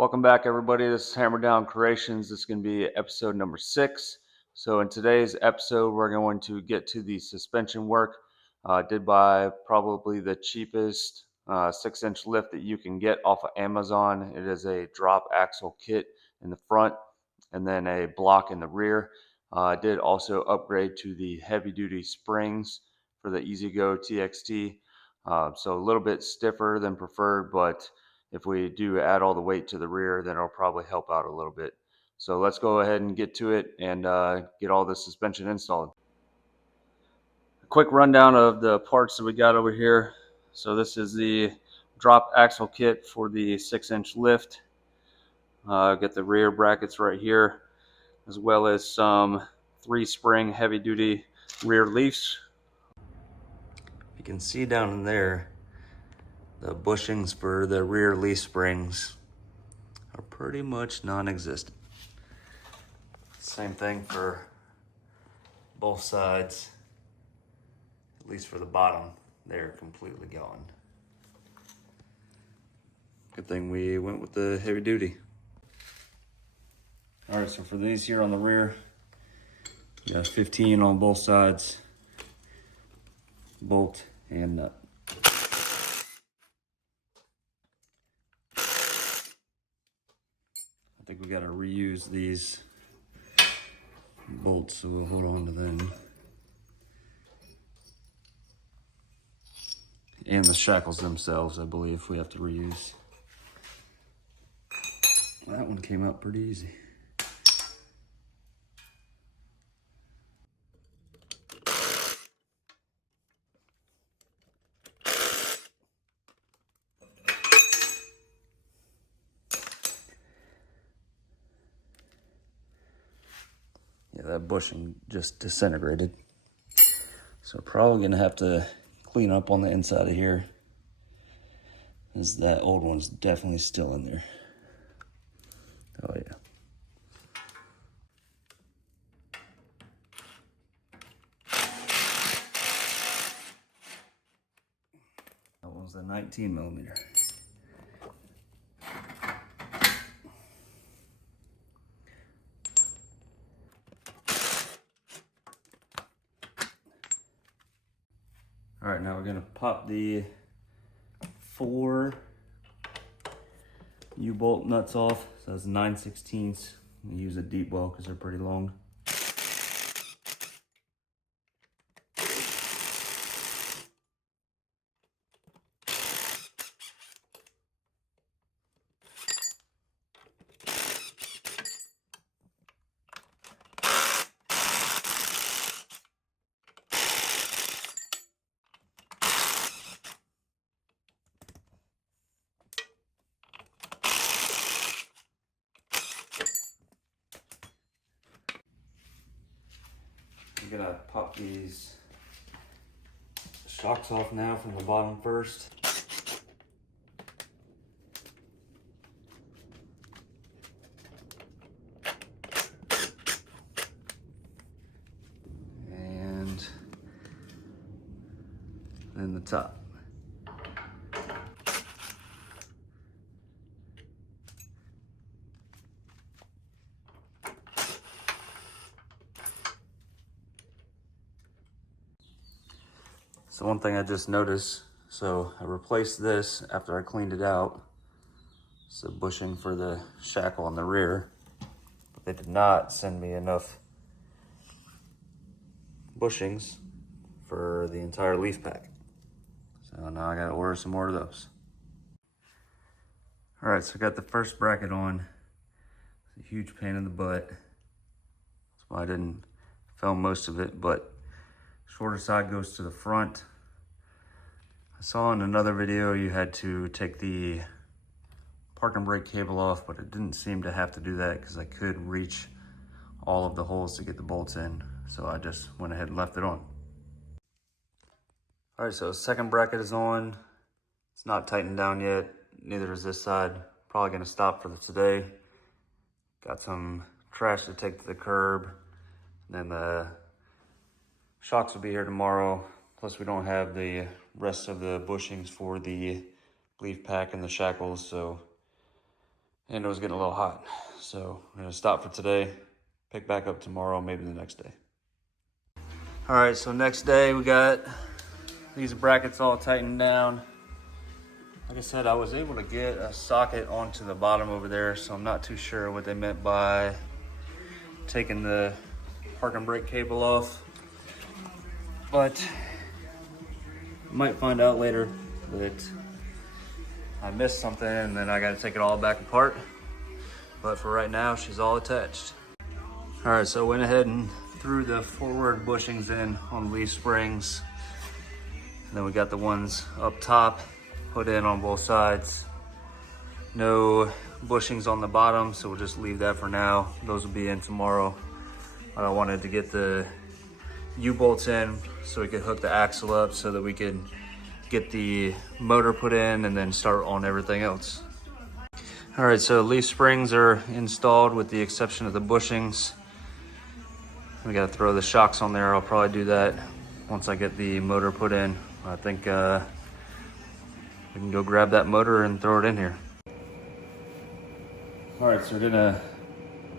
Welcome back, everybody. This is Hammer Down Creations. This is going to be episode number 6. So in today's episode, we're going to get to the suspension work. Did by probably the cheapest 6-inch lift that you can get off of Amazon. It is a drop axle kit in the front and then a block in the rear. I did also upgrade to the heavy-duty springs for the EZGO TXT. So a little bit stiffer than preferred, but if we do add all the weight to the rear, then it'll probably help out a little bit. So let's go ahead and get to it and get all the suspension installed. A quick rundown of the parts that we got over here. So this is the drop axle kit for the 6-inch lift. Got the rear brackets right here, as well as some 3-spring heavy-duty rear leafs. You can see down in there, the bushings for the rear leaf springs are pretty much non-existent. Same thing for both sides, at least for the bottom, they're completely gone. Good thing we went with the heavy duty. All right, so for these here on the rear, you got 15 on both sides, bolt and nut. I think we got to reuse these bolts, so we'll hold on to them. And the shackles themselves, I believe we have to reuse. That one came out pretty easy. Yeah, that bushing just disintegrated. So probably gonna have to clean up on the inside of here, as that old one's definitely still in there. Oh yeah. That was the 19 millimeter. All right, now we're gonna pop the 4 U-bolt nuts off. So that's 9/16. We use a deep well because they're pretty long. I'm gonna pop these shocks off now from the bottom first. And then the top. So one thing I just noticed, so I replaced this after I cleaned it out. It's the bushing for the shackle on the rear. But they did not send me enough bushings for the entire leaf pack. So now I gotta order some more of those. All right, so I got the first bracket on. It's a huge pain in the butt. That's why I didn't film most of it, but shorter side goes to the front. I saw in another video you had to take the parking brake cable off, but it didn't seem to have to do that because I could reach all of the holes to get the bolts in. So I just went ahead and left it on. All right, so second bracket is on. It's not tightened down yet. Neither is this side. Probably gonna stop for today. Got some trash to take to the curb. Then the shocks will be here tomorrow. Plus we don't have the rest of the bushings for the leaf pack and the shackles. So and it was getting a little hot. So we're gonna stop for today, pick back up tomorrow, maybe the next day. All right, so next day we got these brackets all tightened down. Like I said, I was able to get a socket onto the bottom over there, so I'm not too sure what they meant by taking the parking brake cable off. But I might find out later that I missed something and then I gotta take it all back apart. But for right now, she's all attached. All right, so I went ahead and threw the forward bushings in on leaf springs. And then we got the ones up top put in on both sides. No bushings on the bottom, so we'll just leave that for now. Those will be in tomorrow. But I wanted to get the U-bolts in so we could hook the axle up so that we could get the motor put in and then start on everything else. All right, so leaf springs are installed with the exception of the bushings. We gotta throw the shocks on there. I'll probably do that once I get the motor put in. I think we can go grab that motor and throw it in here. All right, so we're gonna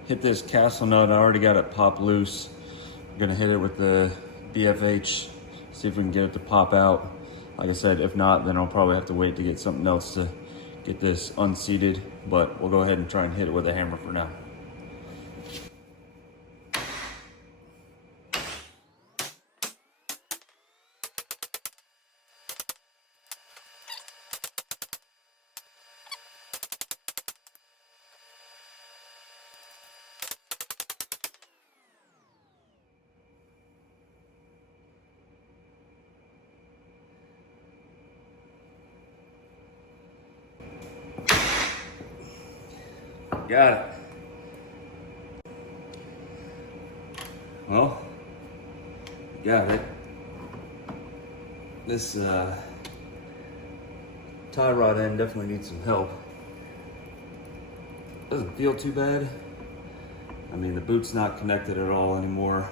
hit this castle nut. I already got it popped loose. I'm gonna hit it with the BFH, see if we can get it to pop out. Like I said, if not, then I'll probably have to wait to get something else to get this unseated, but we'll go ahead and try and hit it with a hammer for now. Got it. Well, got it. This tie rod end definitely needs some help. Doesn't feel too bad. I mean, the boot's not connected at all anymore.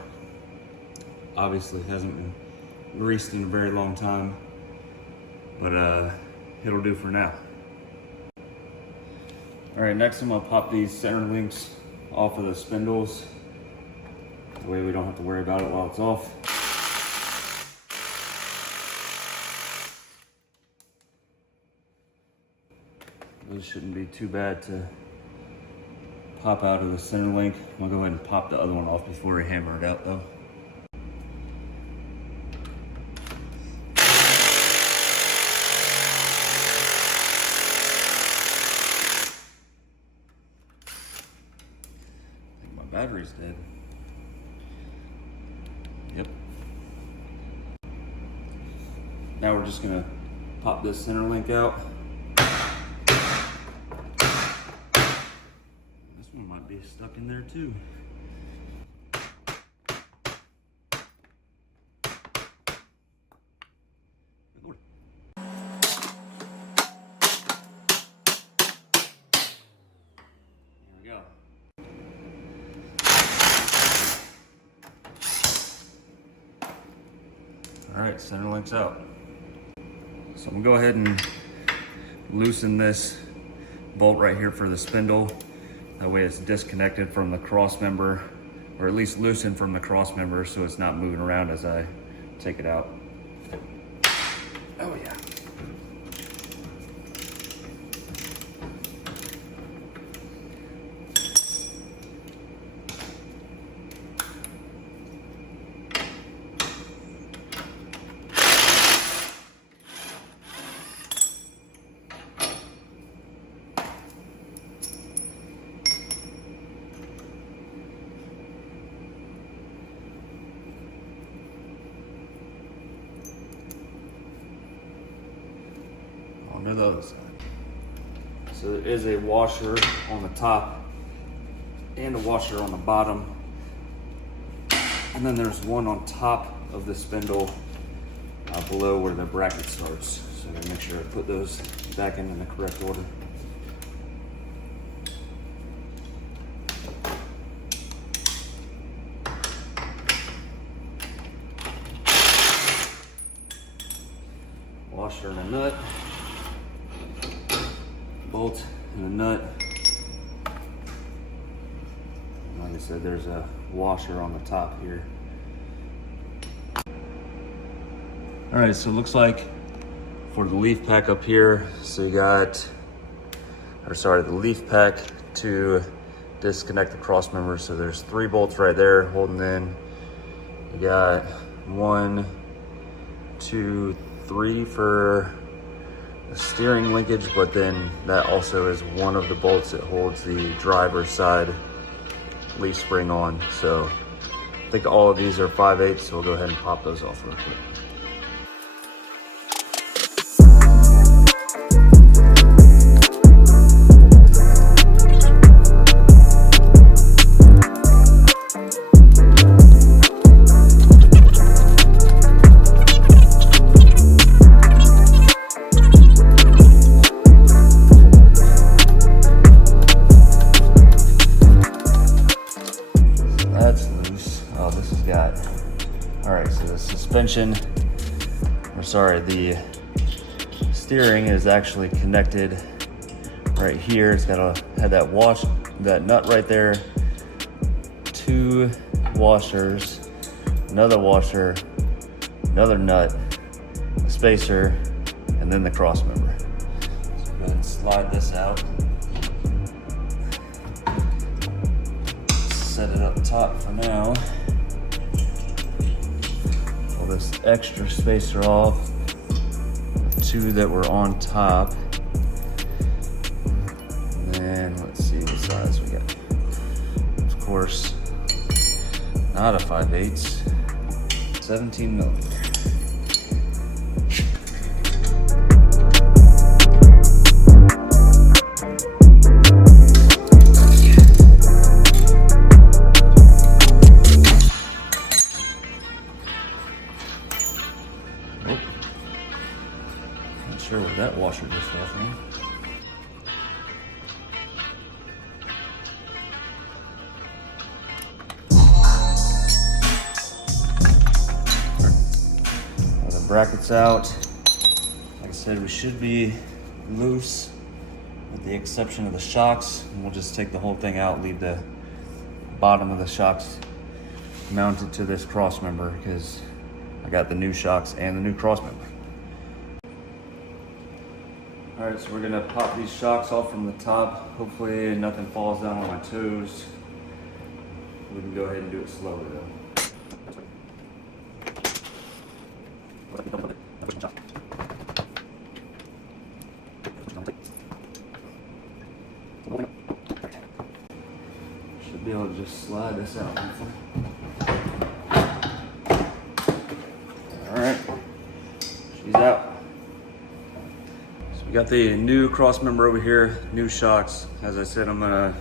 Obviously hasn't been greased in a very long time, but it'll do for now. All right, next I'm gonna pop these center links off of the spindles. That way we don't have to worry about it while it's off. Those shouldn't be too bad to pop out of the center link. I'll go ahead and pop the other one off before we hammer it out though. Battery's dead. Yep. Now we're just gonna pop this center link out. This one might be stuck in there too. There we go. All right, center link's out. So I'm gonna go ahead and loosen this bolt right here for the spindle. That way it's disconnected from the cross member, or at least loosened from the cross member so it's not moving around as I take it out. Oh yeah. Onto the other side. So there is a washer on the top and a washer on the bottom. And then there's one on top of the spindle below where the bracket starts. So I'm gonna make sure I put those back in the correct order. Washer and a nut, bolt and a nut, I said, there's a washer on the top here. All right, so it looks like for the leaf pack up here, so you got, the leaf pack to disconnect the cross member. So there's 3 bolts right there holding in. You got 1, 2, 3 for the steering linkage, but then that also is one of the bolts that holds the driver's side leaf spring on. So I think all of these are 5/8, so we'll go ahead and pop those off real quick. The steering is actually connected right here. It's got had that nut right there, 2 washers, another washer, another nut, a spacer, and then the cross member. So go ahead and slide this out. Set it up top for now. Pull this extra spacer off. 2 that were on top. And then let's see what size we got. Of course, not a 5/8, 17 millimeter. Sure where that washer just fell from. Well, the bracket's out. Like I said, we should be loose with the exception of the shocks. And we'll just take the whole thing out, leave the bottom of the shocks mounted to this cross member because I got the new shocks and the new cross member. All right, so we're gonna pop these shocks off from the top. Hopefully nothing falls down on my toes. We can go ahead and do it slowly though. Should be able to just slide this out. All right, she's out. We got the new cross member over here, new shocks. As I said, I'm gonna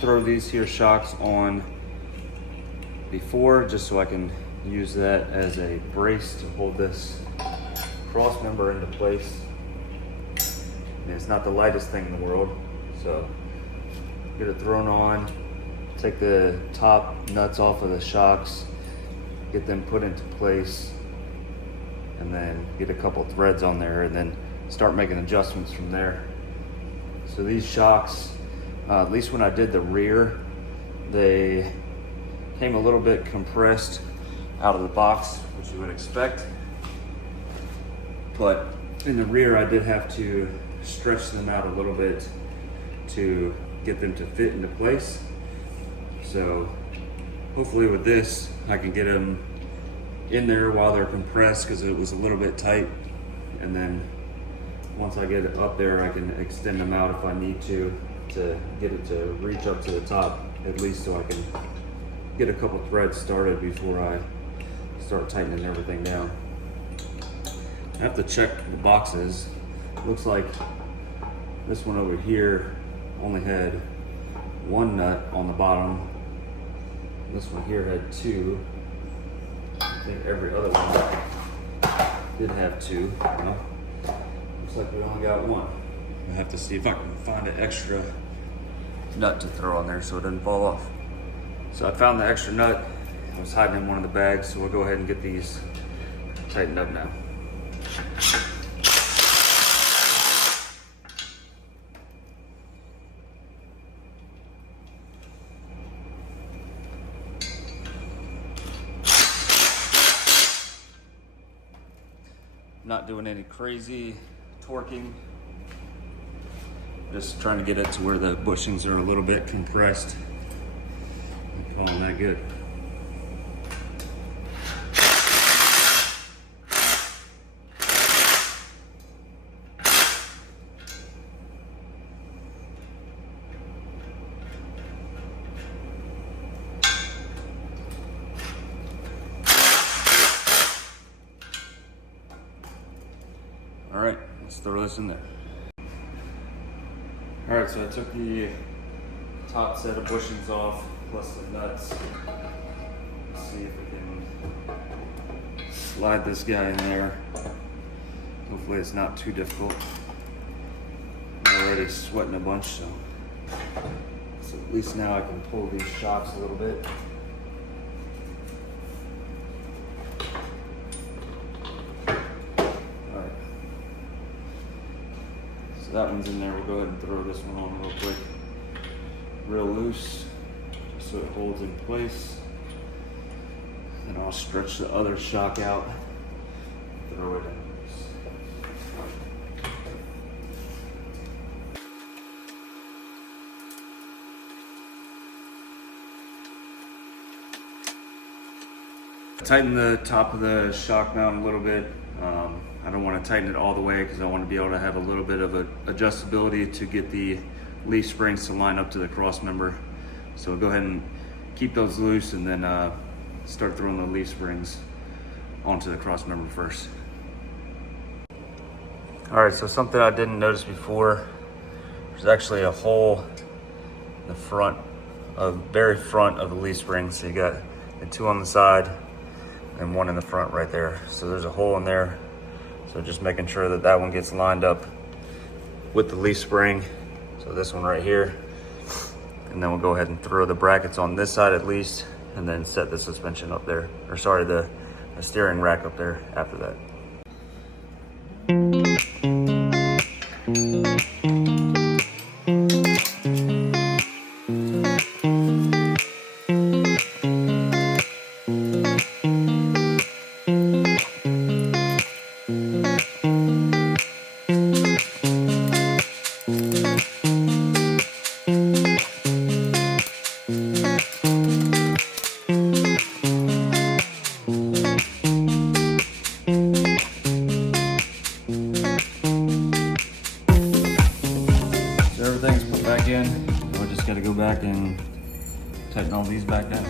throw these here shocks on before, just so I can use that as a brace to hold this cross member into place. And it's not the lightest thing in the world, so get it thrown on, take the top nuts off of the shocks, get them put into place, and then get a couple threads on there, and then start making adjustments from there. So these shocks, at least when I did the rear, they came a little bit compressed out of the box, which you would expect. But in the rear, I did have to stretch them out a little bit to get them to fit into place. So hopefully with this, I can get them in there while they're compressed because it was a little bit tight. And then once I get it up there, I can extend them out if I need to get it to reach up to the top, at least so I can get a couple threads started before I start tightening everything down. I have to check the boxes. It looks like this one over here only had 1 nut on the bottom. This one here had 2. I think every other one did have 2. Well, looks like we only got 1. I have to see if I can find an extra nut to throw on there so it doesn't fall off. So I found the extra nut. I was hiding in one of the bags, so we'll go ahead and get these tightened up now. Not doing any crazy torquing. Just trying to get it to where the bushings are a little bit compressed. I'm calling that good. All right, let's throw this in there. All right, so I took the top set of bushings off, plus the nuts. Let's see if we can slide this guy in there. Hopefully it's not too difficult. I'm already sweating a bunch, so at least now I can pull these shocks a little bit. That one's in there. We'll go ahead and throw this one on real quick. Real loose, just so it holds in place. Then I'll stretch the other shock out, throw it in. Tighten the top of the shock mount a little bit. I don't want to tighten it all the way because I want to be able to have a little bit of adjustability to get the leaf springs to line up to the cross member. So we'll go ahead and keep those loose and then start throwing the leaf springs onto the cross member first. All right, so something I didn't notice before, there's actually a hole in the front, very front of the leaf spring. So you got the two on the side and one in the front right there. So there's a hole in there. So just making sure that that one gets lined up with the leaf spring. So this one right here. And then we'll go ahead and throw the brackets on this side at least, and then set the suspension up there, or sorry, the steering rack up there after that. Everything's put back in. We're just got to go back and tighten all these back down.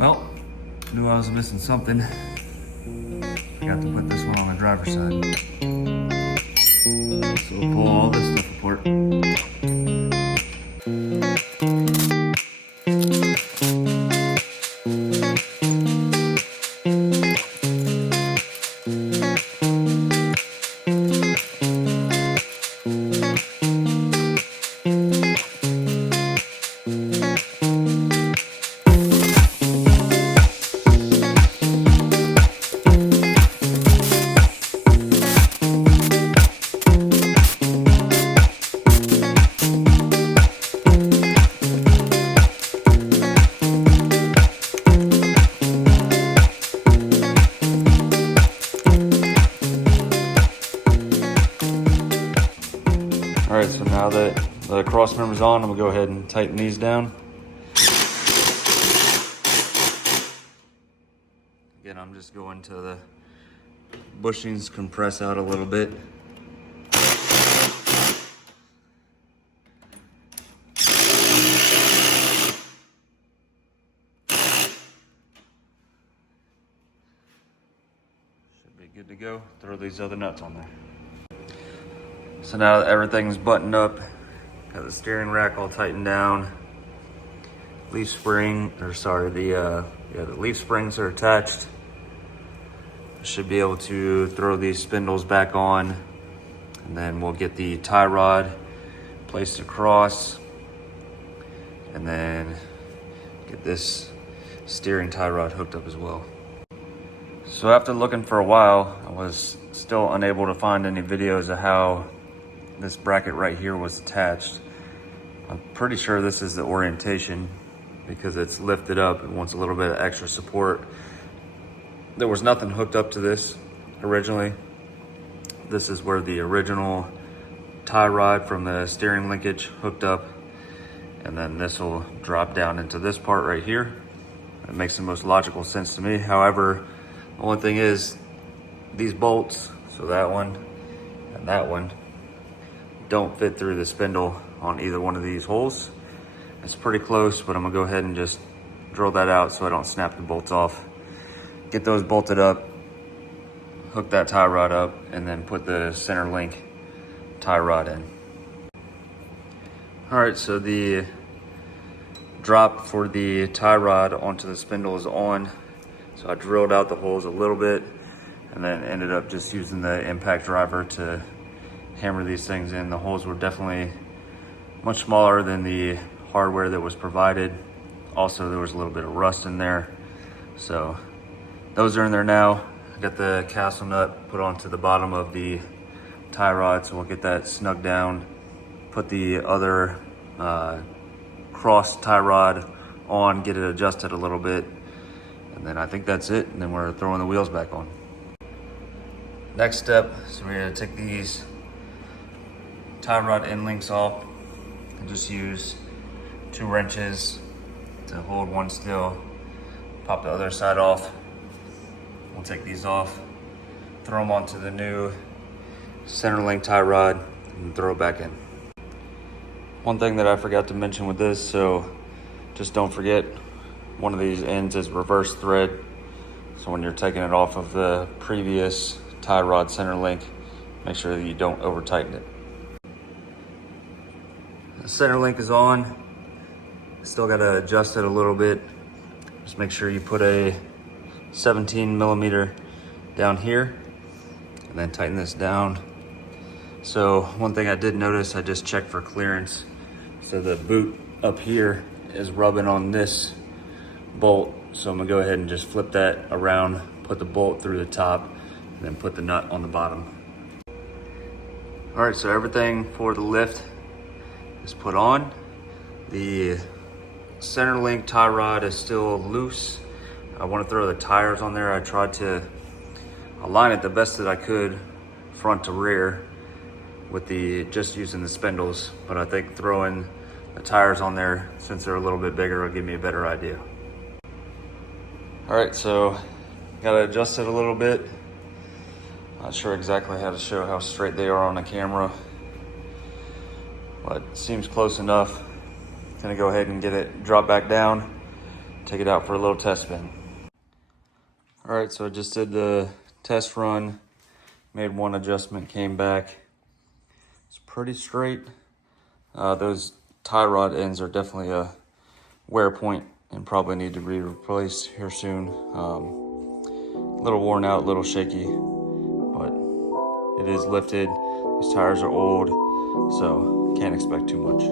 Well, knew I was missing something. Forgot to put this one on the driver's side. So we'll pull all this stuff apart. All right, so now that the cross member's on, I'm gonna go ahead and tighten these down. Again, I'm just going to the bushings, compress out a little bit. Should be good to go. Throw these other nuts on there. So now that everything's buttoned up, got the steering rack all tightened down, leaf spring, or sorry, the leaf springs are attached. I should be able to throw these spindles back on, And then we'll get the tie rod placed across, and then get this steering tie rod hooked up as well. So after looking for a while, I was still unable to find any videos of how this bracket right here was attached. I'm pretty sure this is the orientation because it's lifted up. It wants a little bit of extra support. There was nothing hooked up to this originally. This is where the original tie rod from the steering linkage hooked up, and then this will drop down into this part right here. It makes the most logical sense to me. However, the only thing is these bolts, so that one and that one, don't fit through the spindle on either one of these holes. It's pretty close, but I'm gonna go ahead and just drill that out so I don't snap the bolts off. Get those bolted up, hook that tie rod up, and then put the center link tie rod in. All right, so the drop for the tie rod onto the spindle is on. So I drilled out the holes a little bit and then ended up just using the impact driver to hammer these things in. The holes were definitely much smaller than the hardware that was provided. Also, there was a little bit of rust in there. So those are in there now. I got the castle nut put onto the bottom of the tie rod, so we'll get that snugged down. Put the other cross tie rod on, get it adjusted a little bit, and then I think that's it, and then we're throwing the wheels back on. Next step, so we're gonna take these tie rod end links off and just use 2 wrenches to hold one still, pop the other side off. We'll take these off, throw them onto the new center link tie rod, and throw it back in. One thing that I forgot to mention with this, so just don't forget, one of these ends is reverse thread. So when you're taking it off of the previous tie rod center link, make sure that you don't over tighten it. The center link is on. Still gotta adjust it a little bit. Just make sure you put a 17 millimeter down here and then tighten this down. So one thing I did notice, I just checked for clearance. So the boot up here is rubbing on this bolt. So I'm gonna go ahead and just flip that around, put the bolt through the top, and then put the nut on the bottom. All right, so everything for the lift is put on. The center link tie rod is still loose. I want to throw the tires on there. I tried to align it the best that I could, front to rear, with just using the spindles, but I think throwing the tires on there, since they're a little bit bigger, will give me a better idea. All right, so gotta adjust it a little bit. Not sure exactly how to show how straight they are on the camera, but it seems close enough. Gonna go ahead and get it drop back down, take it out for a little test spin. All right, so I just did the test run, made one adjustment, came back. It's pretty straight. Those tie rod ends are definitely a wear point and probably need to be replaced here soon. A little worn out, a little shaky, but it is lifted. These tires are old, so can't expect too much.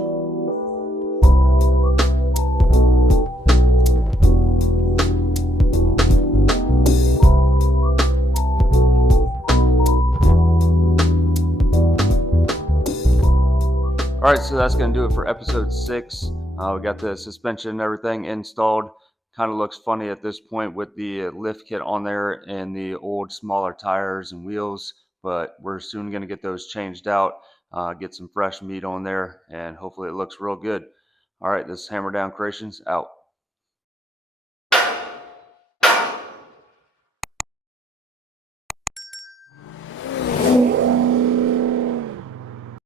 All right, so that's going to do it for episode 6. We got the suspension and everything installed. Kind of looks funny at this point with the lift kit on there and the old smaller tires and wheels, but we're soon going to get those changed out, get some fresh meat on there, and hopefully it looks real good. All right, this is Hammer Down Creations out.